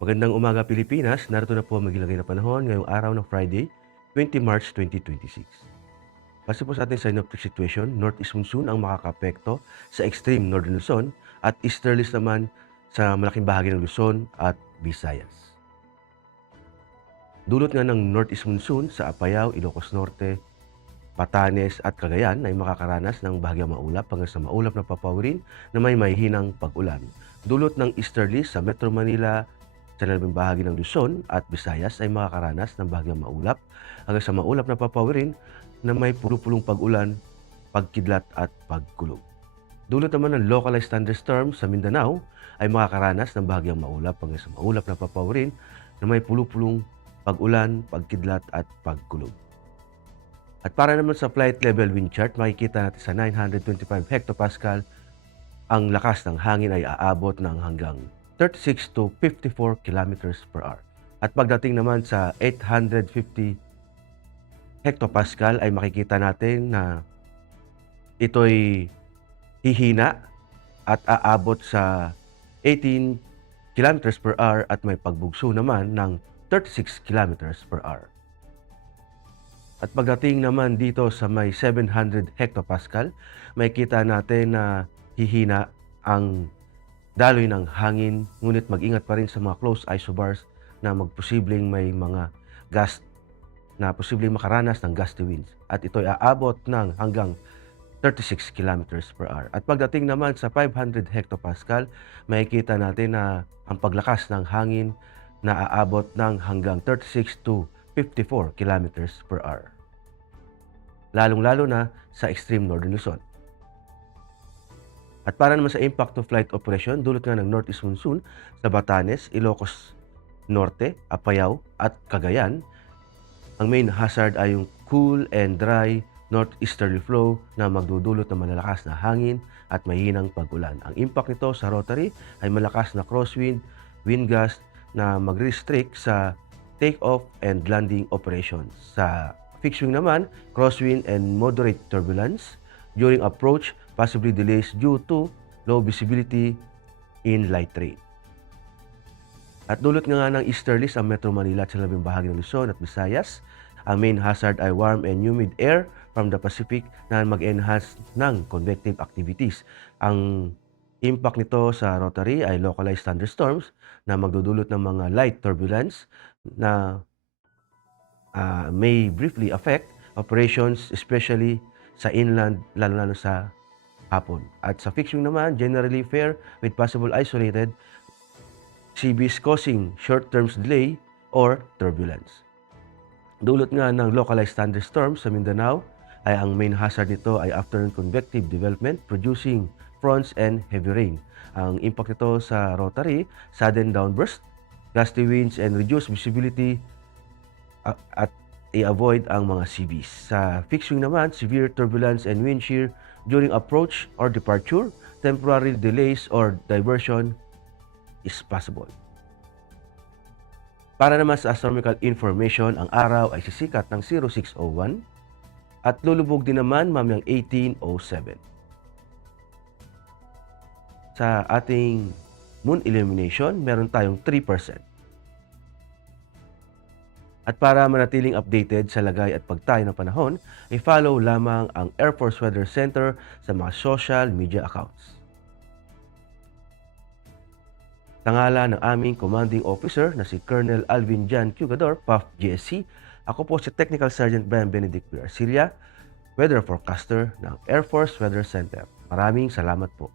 Magandang umaga Pilipinas, narito na po ang maghilagay na panahon ngayong araw ng Friday, 20 March 2026. Base po sa ating synoptic situation, northeast monsoon ang makakaapekto sa extreme northern Luzon at easterlies naman sa malaking bahagi ng Luzon at Visayas. Dulot nga ng northeast monsoon sa Apayao, Ilocos Norte, Batanes at Cagayan ay makakaranas ng bahagyang maulap hanggang sa maulap na papawirin na may mahihinang pag-ulan. Dulot ng easterlies sa Metro Manila, sa lalabing bahagi ng Luzon at Visayas ay makakaranas ng bahagyang maulap hanggang sa maulap na papawirin na may pulupulong pag-ulan, pagkidlat at pagkulog. Dulot naman ng localized thunderstorms sa Mindanao ay makakaranas ng bahagyang maulap hanggang sa maulap na papawirin na may pulupulong pag-ulan, pagkidlat at pagkulog. At para naman sa flight level wind chart, makikita natin sa 925 hectopascal, ang lakas ng hangin ay aabot ng hanggang 36 to 54 kilometers per hour. At pagdating naman sa 850 hectopascal ay makikita natin na ito'y hihina at aabot sa 18 kilometers per hour at may pagbugso naman ng 36 kilometers per hour. At pagdating naman dito sa may 700 hectopascal, makikita natin na hihina ang daloy ng hangin, ngunit mag-ingat pa rin sa mga close isobars na magposibleng may mga gust na posibleng makaranas ng gusty winds. At ito'y aabot ng hanggang 36 kilometers per hour. At pagdating naman sa 500 hectopascal, makikita natin na ang paglakas ng hangin na aabot ng hanggang 36 to 54 kilometers per hour. Lalong-lalo na sa extreme northern Luzon. At para naman sa impact of flight operation, dulot nga ng northeast monsoon sa Batanes, Ilocos Norte, Apayao at Cagayan, ang main hazard ay yung cool and dry northeasterly flow na magdudulot ng malalakas na hangin at mahinang pag-ulan. Ang impact nito sa rotary ay malakas na crosswind, wind gust na mag-restrict sa take-off and landing operations. Sa fixed wing naman, crosswind and moderate turbulence. During approach, possibly delays due to low visibility in light rain. At dulot nga ng easterlies ang Metro Manila at sa labing bahagi ng Luzon at Visayas. Ang main hazard ay warm and humid air from the Pacific na mag-enhance ng convective activities. Ang impact nito sa rotary ay localized thunderstorms na magdudulot ng mga light turbulence na may briefly affect operations, especially sa inland, lalo sa hapon. At sa fixing naman, generally fair with possible isolated CBs causing short-term delay or turbulence. Dulot nga ng localized thunderstorms sa Mindanao ay ang main hazard nito ay afternoon convective development producing fronts and heavy rain. Ang impact nito sa rotary, sudden downburst, gusty winds and reduced visibility at i-avoid ang mga CBs. Sa fixed wing naman, severe turbulence and wind shear during approach or departure, temporary delays or diversion is possible. Para naman sa astronomical information, ang araw ay sisikat ng 0601 at lulubog din naman mamayang 1807. Sa ating moon illumination, meron tayong 3%. At para manatiling updated sa lagay at pagtayo ng panahon, i-follow lamang ang Air Force Weather Center sa mga social media accounts. Tangala ng aming commanding officer na si Colonel Alvin Jan Cugador, PAF GSC, ako po si Technical Sergeant Brian Benedict Arcilia, Weather Forecaster ng Air Force Weather Center. Maraming salamat po.